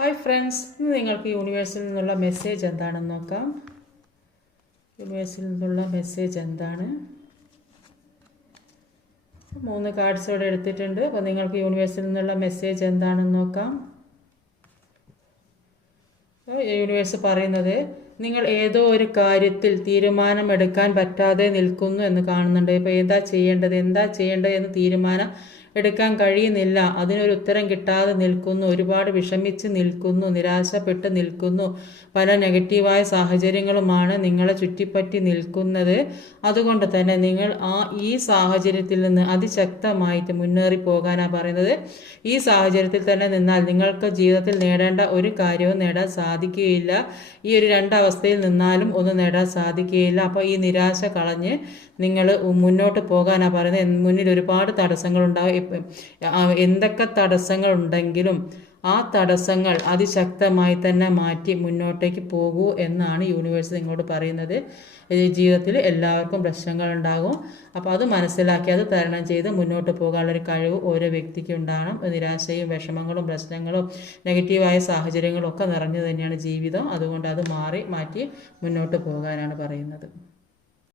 Hi friends ഇന്ന് നിങ്ങൾക്ക് യൂണിവേഴ്സിൽ നിന്നുള്ള മെസ്സേജ് എന്താണെന്ന് നോക്കാം. യൂണിവേഴ്സിൽ നിന്നുള്ള മെസ്സേജ് എന്താണ്? മൂന്ന് കാർഡ്സ് ഇവിടെ എടുത്തിട്ടുണ്ട്. അപ്പോൾ നിങ്ങൾക്ക് യൂണിവേഴ്സിൽ നിന്നുള്ള മെസ്സേജ് എന്താണെന്ന് നോക്കാം. യൂണിവേഴ്സ് പറയുന്നത് നിങ്ങൾ ഏതോ ഒരു കാര്യത്തിൽ തീരുമാനമെടുക്കാൻ പറ്റാതെ നിൽക്കുന്നു എന്ന് കാണുന്നുണ്ട്. ഇപ്പോൾ എന്താ ചെയ്യേണ്ടത്? എന്താ ചെയ്യേണ്ടത് എന്ന് തീരുമാനം എടുക്കാൻ കഴിയുന്നില്ല. അതിനൊരു ഉത്തരം കിട്ടാതെ നിൽക്കുന്നു. ഒരുപാട് വിഷമിച്ച് നിൽക്കുന്നു. നിരാശപ്പെട്ട് നിൽക്കുന്നു. പല നെഗറ്റീവായ സാഹചര്യങ്ങളുമാണ് നിങ്ങളെ ചുറ്റിപ്പറ്റി നിൽക്കുന്നത്. അതുകൊണ്ട് തന്നെ നിങ്ങൾ ആ ഈ സാഹചര്യത്തിൽ നിന്ന് അതിശക്തമായിട്ട് മുന്നേറി പോകാനാണ് പറയുന്നത്. ഈ സാഹചര്യത്തിൽ തന്നെ നിന്നാൽ നിങ്ങൾക്ക് ജീവിതത്തിൽ നേടേണ്ട ഒരു കാര്യവും നേടാൻ സാധിക്കുകയില്ല. ഈ ഒരു രണ്ടവസ്ഥയിൽ നിന്നാലും ഒന്നും നേടാൻ സാധിക്കുകയില്ല. അപ്പോൾ ഈ നിരാശ കളഞ്ഞ് നിങ്ങൾ മുന്നോട്ട് പോകാനാണ് പറയുന്നത്. മുന്നിൽ ഒരുപാട് തടസ്സങ്ങളുണ്ടാവും. ഇപ്പം തടസ്സങ്ങൾ ഉണ്ടെങ്കിലും ആ തടസ്സങ്ങൾ അതിശക്തമായി തന്നെ മാറ്റി മുന്നോട്ടേക്ക് പോകൂ എന്നാണ് യൂണിവേഴ്സ് നിങ്ങളോട് പറയുന്നത്. ജീവിതത്തിൽ എല്ലാവർക്കും പ്രശ്നങ്ങൾ ഉണ്ടാകും അപ്പോൾ അത് മനസ്സിലാക്കി അത് തരണം ചെയ്ത് മുന്നോട്ട് പോകാനുള്ളൊരു കഴിവ് ഓരോ വ്യക്തിക്കും ഉണ്ടാകണം. നിരാശയും വിഷമങ്ങളും പ്രശ്നങ്ങളും നെഗറ്റീവായ സാഹചര്യങ്ങളും ഒക്കെ നിറഞ്ഞു തന്നെയാണ് ജീവിതം. അതുകൊണ്ട് അത് മാറി മാറ്റി മുന്നോട്ട് പോകാനാണ് പറയുന്നത്.